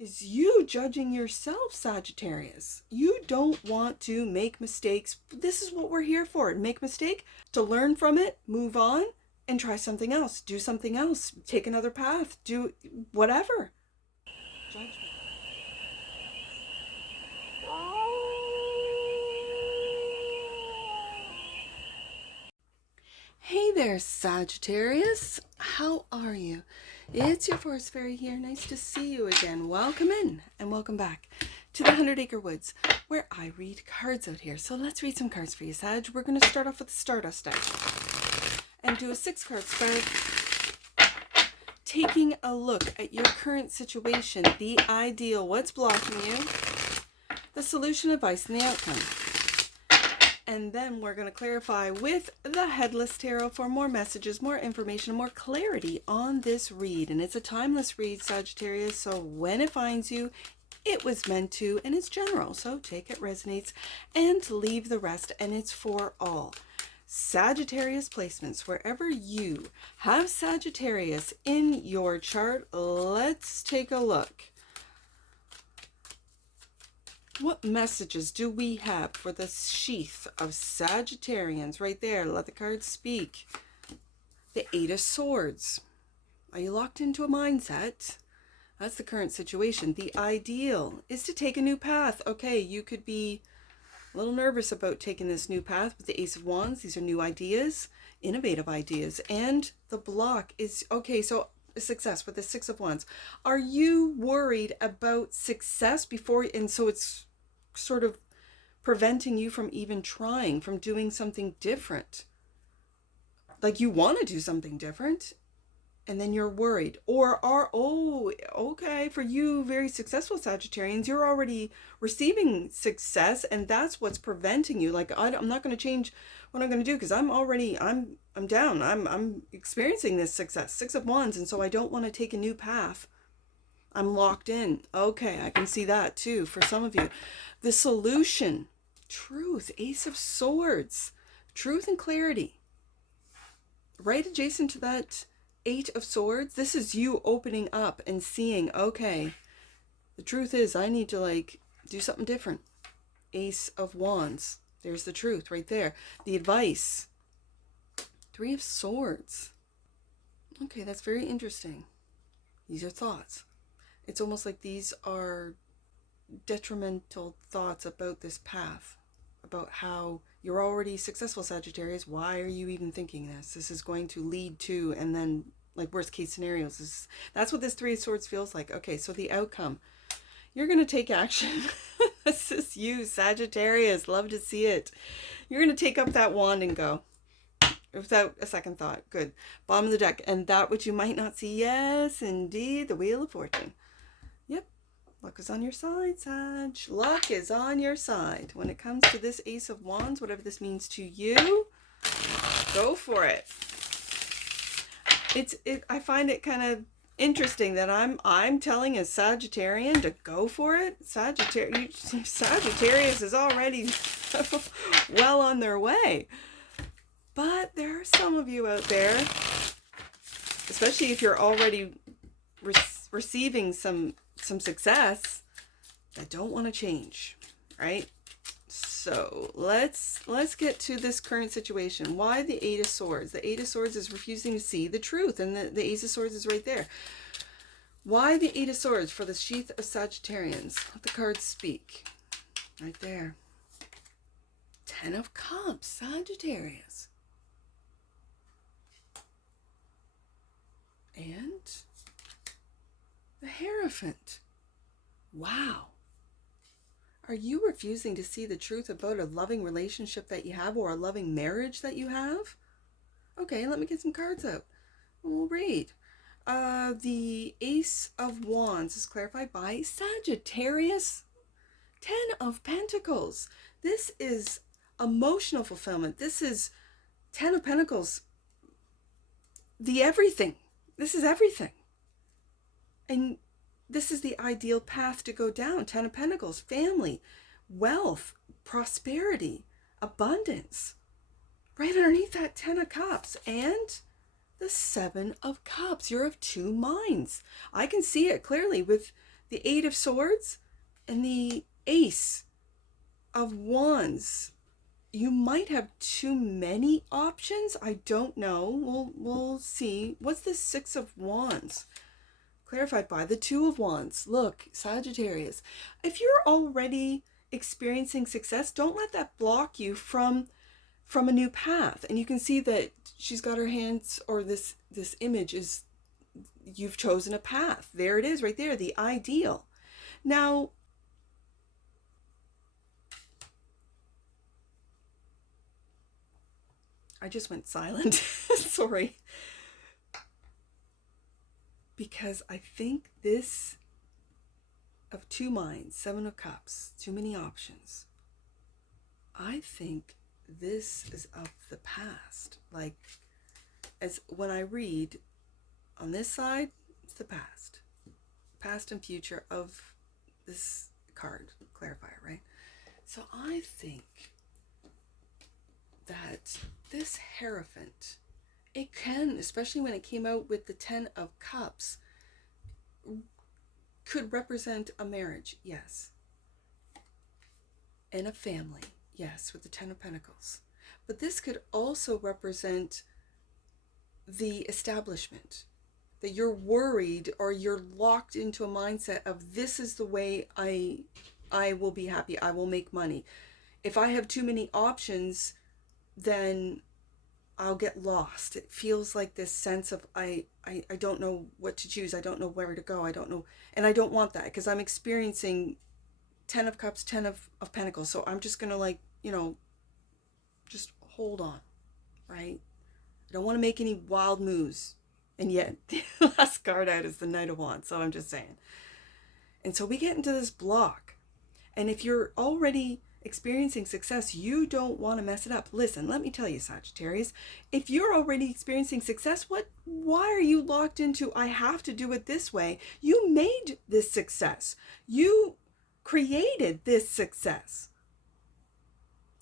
is you judging yourself, Sagittarius. You don't want to make mistakes. This is what we're here for. Make a mistake, to learn from it, move on, and try something else. Do something else. Take another path. Do whatever. Judgment. Hey there, Sagittarius. How are you? It's your forest fairy here. Nice to see you again. Welcome in and welcome back to the 100 Acre Woods, where I read cards out here. So let's read some cards for you, Sag. We're going to start off with the Stardust deck and do a 6-card spread, taking a look at your current situation, the ideal, what's blocking you, the solution, advice, and the outcome. And then we're going to clarify with the Headless Tarot for more messages, more information, more clarity on this read. And it's a timeless read, Sagittarius, so when it finds you, it was meant to, and it's general. So take it resonates and leave the rest, and it's for all. Sagittarius placements, wherever you have Sagittarius in your chart, let's take a look. What messages do we have for the sheath of Sagittarians? Right there, let the cards speak. The 8 of Swords. Are you locked into a mindset? That's the current situation. The ideal is to take a new path. Okay, you could be a little nervous about taking this new path with the Ace of Wands. These are new ideas, innovative ideas. And the block is, okay, so success with the 6 of Wands. Are you worried about success before, and so it's sort of preventing you from even trying, from doing something different? Like you want to do something different and then you're worried, or okay, for you very successful Sagittarians, you're already receiving success and that's what's preventing you. Like I'm not going to change what I'm going to do because I'm down. I'm experiencing this success, 6 of Wands, and so I don't want to take a new path. I'm locked in. Okay, I can see that too for some of you. The solution, truth, Ace of Swords, truth and clarity. Right adjacent to that 8 of Swords, this is you opening up and seeing, okay, the truth is I need to do something different. Ace of Wands, there's the truth right there. The advice, 3 of Swords. Okay, that's very interesting. These are thoughts. It's almost like these are detrimental thoughts about this path, about how you're already successful, Sagittarius. Why are you even thinking this? This is going to lead to, and then like worst case scenarios. That's what this 3 of Swords feels like. Okay, so the outcome, you're going to take action. This is you, Sagittarius. Love to see it. You're going to take up that wand and go. Without a second thought. Good. Bottom of the deck. And that which you might not see. Yes, indeed. The Wheel of Fortune. Yep. Luck is on your side, Sag. Luck is on your side. When it comes to this Ace of Wands, whatever this means to you, go for it. I find it kind of interesting that I'm telling a Sagittarian to go for it. Sagittarius is already well on their way. But there are some of you out there, especially if you're already receiving some success, that don't want to change, right? So let's get to this current situation. Why the 8 of Swords? The 8 of Swords is refusing to see the truth, and the Ace of Swords is right there. Why the 8 of Swords for the sheath of Sagittarians? Let the cards speak. Right there. 10 of Cups, Sagittarius. And the Hierophant. Wow. Are you refusing to see the truth about a loving relationship that you have, or a loving marriage that you have? Okay, let me get some cards out. We'll read. The Ace of Wands is clarified by Sagittarius. 10 of Pentacles. This is emotional fulfillment. This is 10 of Pentacles. The everything. This is everything. And this is the ideal path to go down. 10 of Pentacles, family, wealth, prosperity, abundance. Right underneath that 10 of Cups and the 7 of Cups. You're of 2 minds. I can see it clearly with the Eight of Swords and the Ace of Wands. You might have too many options. I don't know. We'll see. What's the Six of Wands? Clarified by the Two of Wands. Look, Sagittarius, if you're already experiencing success, don't let that block you from a new path. And you can see that she's got her hands, or this image is, you've chosen a path. There it is right there, the ideal. Now, I just went silent. Sorry. Because I think this of two minds, Seven of Cups, too many options. I think this is of the past. Like, as when I read on this side, it's the past and future of this card clarifier, right? So I think that this Hierophant, it can, especially when it came out with the Ten of Cups, could represent a marriage, yes, and a family, yes, with the Ten of Pentacles. But this could also represent the establishment, that you're worried or you're locked into a mindset of, this is the way I will be happy, I will make money. If I have too many options, then I'll get lost. It feels like this sense of I don't know what to choose. I don't know where to go. I don't know. And I don't want that, because I'm experiencing Ten of Cups, Ten of Pentacles. So I'm just going to, like, you know, just hold on, right? I don't want to make any wild moves. And yet the last card out is the Knight of Wands. So I'm just saying. And so we get into this block. And if you're already experiencing success, you don't want to mess it up. Listen, let me tell you, Sagittarius, if you're already experiencing success, why are you locked into, I have to do it this way? You made this success. You created this success.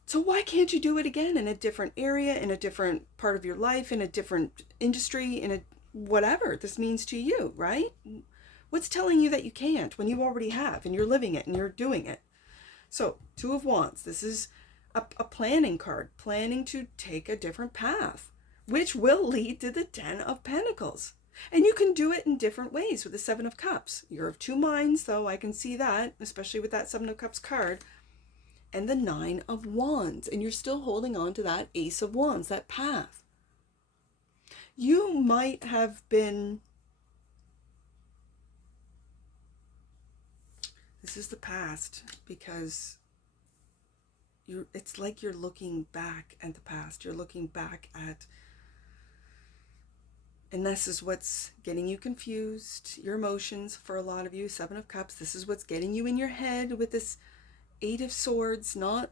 So why can't you do it again in a different area, in a different part of your life, in a different industry, in a whatever this means to you, right? What's telling you that you can't when you already have, and you're living it and you're doing it? So, Two of Wands, this is a planning card, planning to take a different path, which will lead to the Ten of Pentacles. And you can do it in different ways with the Seven of Cups. You're of two minds, though, I can see that, especially with that Seven of Cups card, and the Nine of Wands. And you're still holding on to that Ace of Wands, that path. You might have been, this is the past, because it's like you're looking back at the past. You're looking back at, and this is what's getting you confused, your emotions for a lot of you, Seven of Cups. This is what's getting you in your head with this Eight of Swords, not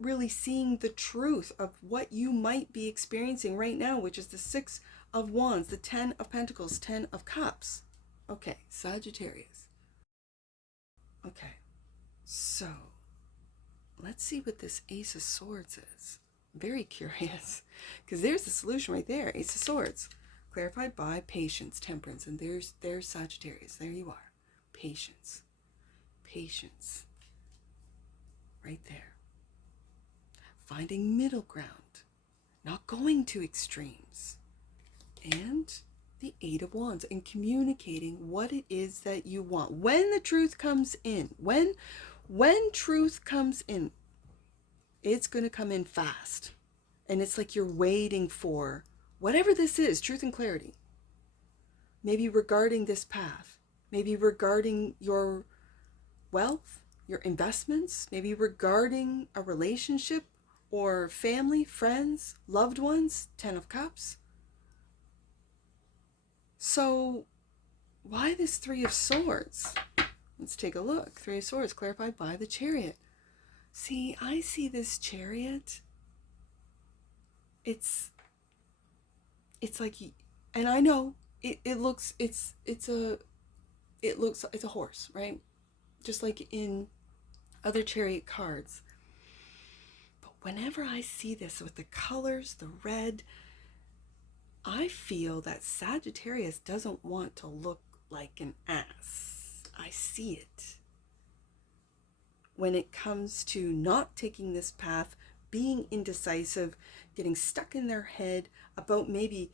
really seeing the truth of what you might be experiencing right now, which is the Six of Wands, the Ten of Pentacles, Ten of Cups. Okay, Sagittarius. Okay, so let's see what this Ace of Swords is. Very curious, because there's the solution right there. Ace of Swords, clarified by patience, temperance, and there's Sagittarius. There you are. Patience. Patience. Right there. Finding middle ground. Not going to extremes. And the Eight of Wands, and communicating what it is that you want. When the truth comes in, when truth comes in, it's going to come in fast. And it's like you're waiting for whatever this is, truth and clarity. Maybe regarding this path, maybe regarding your wealth, your investments, maybe regarding a relationship or family, friends, loved ones, Ten of Cups. So why this Three of Swords? Let's take a look. Three of Swords, clarified by the Chariot. See, I see this Chariot. It's like, and I know it looks, it's a horse, right? Just like in other Chariot cards. But whenever I see this with the colors, the red, I feel that Sagittarius doesn't want to look like an ass. I see it. When it comes to not taking this path, being indecisive, getting stuck in their head about maybe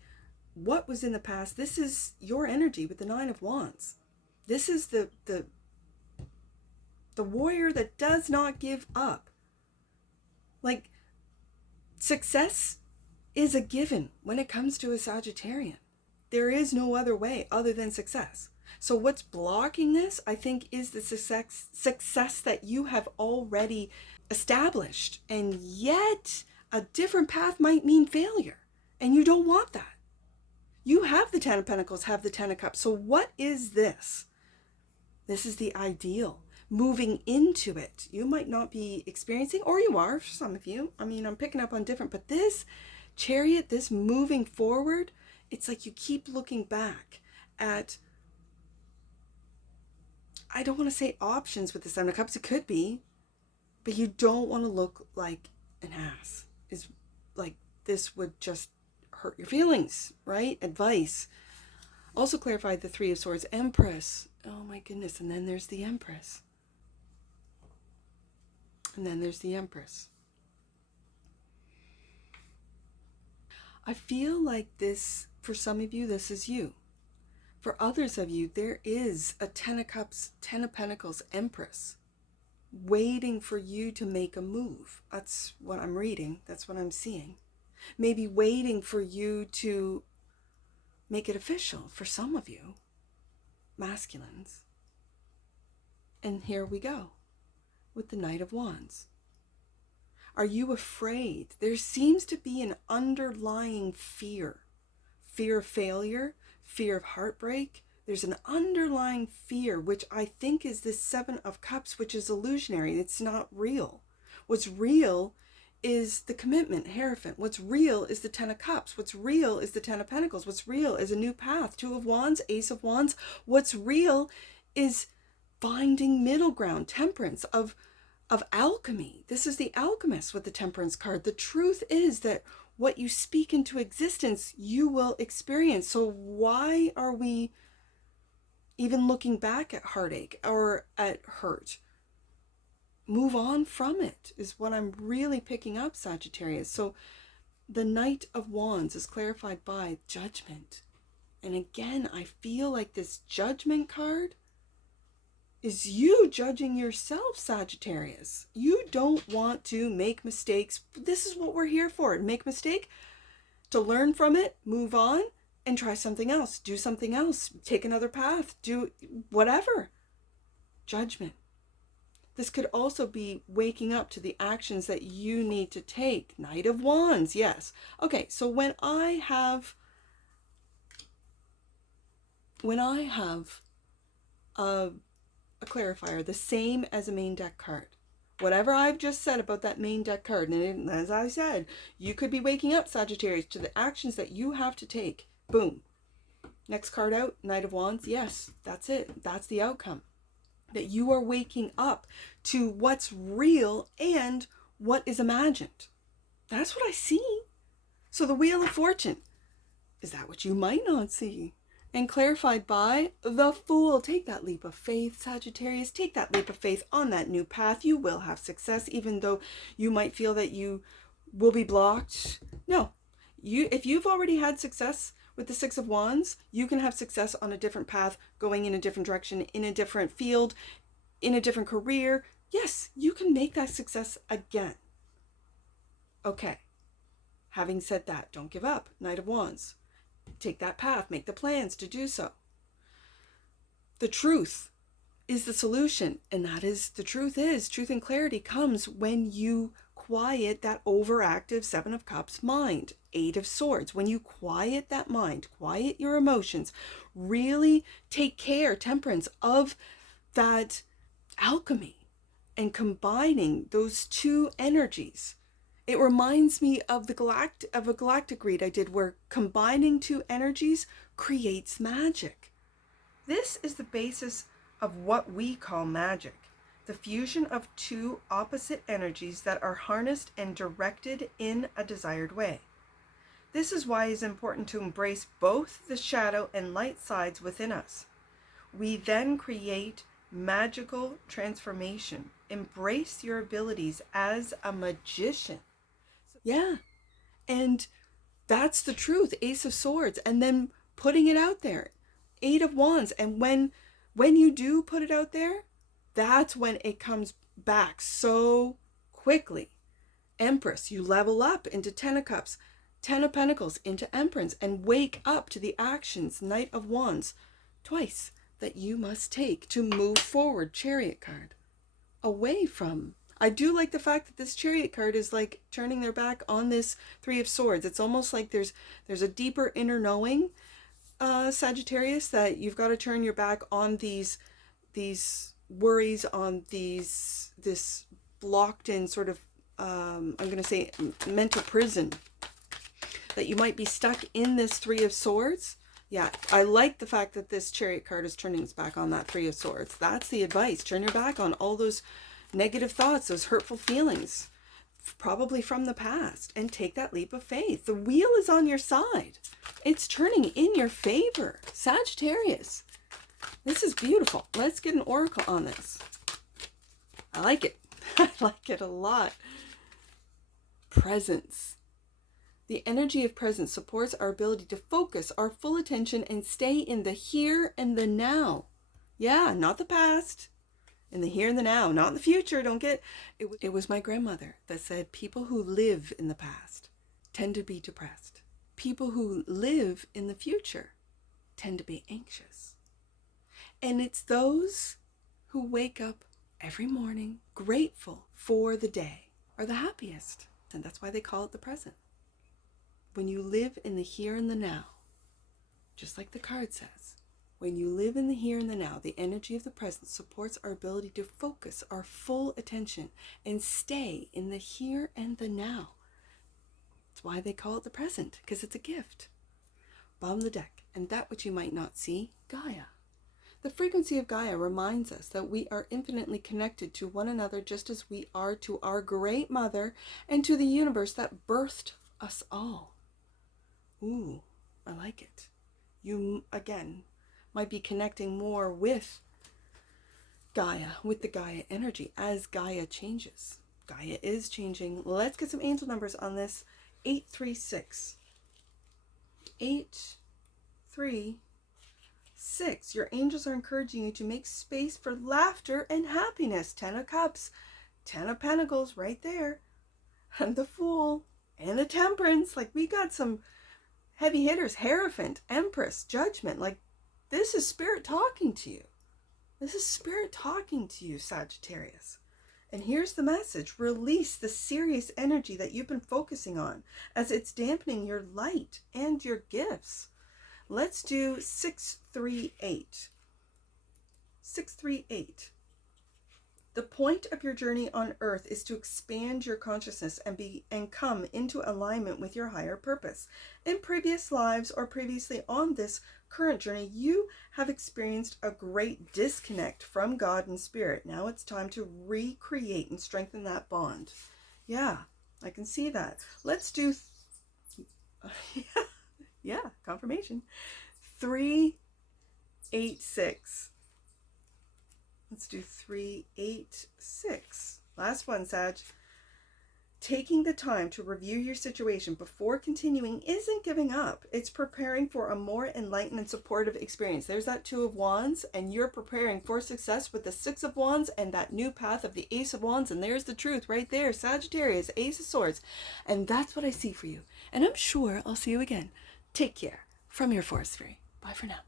what was in the past, this is your energy with the Nine of Wands. This is the warrior that does not give up. Like, success is a given when it comes to a Sagittarian. There is no other way other than success. So what's blocking this, I think, is the success that you have already established. And yet a different path might mean failure. And you don't want that. You have the Ten of Pentacles, have the Ten of Cups. So what is this? This is the ideal. Moving into it. You might not be experiencing, or you are for some of you. I mean, I'm picking up on different, but this Chariot, this moving forward, it's like you keep looking back at, I don't want to say options with the Seven of Cups, it could be, but you don't want to look like an ass. Is like, this would just hurt your feelings, right? Advice. Also clarified the Three of Swords, Empress. Oh my goodness. And then there's the Empress. And then there's the Empress. I feel like this, for some of you, this is you. For others of you, there is a Ten of Cups, Ten of Pentacles, Empress, waiting for you to make a move. That's what I'm reading. That's what I'm seeing. Maybe waiting for you to make it official for some of you, masculines. And here we go with the Knight of Wands. Are you afraid? There seems to be an underlying fear. Fear of failure, fear of heartbreak. There's an underlying fear, which I think is this Seven of Cups, which is illusionary. It's not real. What's real is the commitment, Hierophant. What's real is the Ten of Cups. What's real is the Ten of Pentacles. What's real is a new path. Two of Wands, Ace of Wands. What's real is finding middle ground, temperance, of alchemy. This is the Alchemist with the Temperance card. The truth is that what you speak into existence, you will experience. So why are we even looking back at heartache or at hurt? Move on from it is what I'm really picking up, Sagittarius. So the Knight of Wands is clarified by Judgment. And again, I feel like this Judgment card is you judging yourself, Sagittarius. You don't want to make mistakes. This is what we're here for. Make a mistake, to learn from it, move on, and try something else. Do something else. Take another path. Do whatever. Judgment. This could also be waking up to the actions that you need to take. Knight of Wands, yes. Okay, so when I have a clarifier, the same as a main deck card, whatever I've just said about that main deck card, and as I said, you could be waking up, Sagittarius, to the actions that you have to take. Boom. Next card out, Knight of Wands. Yes, that's it. That's the outcome. That you are waking up to what's real and what is imagined. That's what I see. So the Wheel of Fortune, is that what you might not see? And clarified by the Fool. Take that leap of faith, Sagittarius. Take that leap of faith on that new path. You will have success, even though you might feel that you will be blocked. No, if you've already had success with the Six of Wands, you can have success on a different path, going in a different direction, in a different field, in a different career. Yes, you can make that success again. Okay. Having said that, don't give up. Knight of Wands. Take that path. Make the plans to do so. The truth is the solution. And that is, the truth and clarity comes when you quiet that overactive Seven of Cups mind. Eight of Swords. When you quiet that mind, quiet your emotions, really take care, temperance, of that alchemy and combining those two energies. It reminds me of a galactic read I did, where combining two energies creates magic. This is the basis of what we call magic. The fusion of two opposite energies that are harnessed and directed in a desired way. This is why it's important to embrace both the shadow and light sides within us. We then create magical transformation. Embrace your abilities as a magician. Yeah. And that's the truth. Ace of Swords. And then putting it out there. Eight of Wands. And when you do put it out there, that's when it comes back so quickly. Empress, you level up into Ten of Cups, Ten of Pentacles into Empress, and wake up to the actions, Knight of Wands, twice, that you must take to move forward. Chariot card. Away from. I do like the fact that this Chariot card is like turning their back on this Three of Swords. It's almost like there's a deeper inner knowing, Sagittarius, that you've got to turn your back on these worries, on this blocked in sort of, I'm going to say mental prison, that you might be stuck in this Three of Swords. Yeah, I like the fact that this Chariot card is turning its back on that Three of Swords. That's the advice. Turn your back on all those negative thoughts, those hurtful feelings, probably from the past, and take that leap of faith. The wheel is on your side. It's turning in your favor. Sagittarius, this is beautiful. Let's get an oracle on this. I like it. I like it a lot. Presence. The energy of presence supports our ability to focus our full attention and stay in the here and the now. Yeah, not the past. In the here and the now, not in the future. Don't get it. Was my grandmother that said people who live in the past tend to be depressed. People who live in the future tend to be anxious. And it's those who wake up every morning grateful for the day are the happiest. And that's why they call it the present. When you live in the here and the now, just like the card says, when you live in the here and the now, the energy of the present supports our ability to focus our full attention and stay in the here and the now. That's why they call it the present, because it's a gift. Bottom of the deck, and that which you might not see, Gaia. The frequency of Gaia reminds us that we are infinitely connected to one another, just as we are to our great mother and to the universe that birthed us all. Ooh, I like it. You, again, might be connecting more with Gaia, with the Gaia energy as Gaia changes. Gaia is changing. Let's get some angel numbers on this. 836. 836. Your angels are encouraging you to make space for laughter and happiness. 10 of Cups, 10 of Pentacles right there. And the Fool and the Temperance. Like, we got some heavy hitters. Hierophant, Empress, Judgment. Like, this is Spirit talking to you. This is Spirit talking to you, Sagittarius. And here's the message. Release the serious energy that you've been focusing on, as it's dampening your light and your gifts. Let's do 638. 638. The point of your journey on earth is to expand your consciousness and come into alignment with your higher purpose. In previous lives or previously on this current journey, you have experienced a great disconnect from God and Spirit. Now it's time to recreate and strengthen that bond. Yeah, I can see that. Let's do yeah, confirmation. 386. Let's do 386. Last one, Sag. Taking the time to review your situation before continuing isn't giving up. It's preparing for a more enlightened and supportive experience. There's that Two of Wands, and you're preparing for success with the Six of Wands and that new path of the Ace of Wands. And there's the truth right there. Sagittarius, Ace of Swords. And that's what I see for you. And I'm sure I'll see you again. Take care from your Forest Fairy. Bye for now.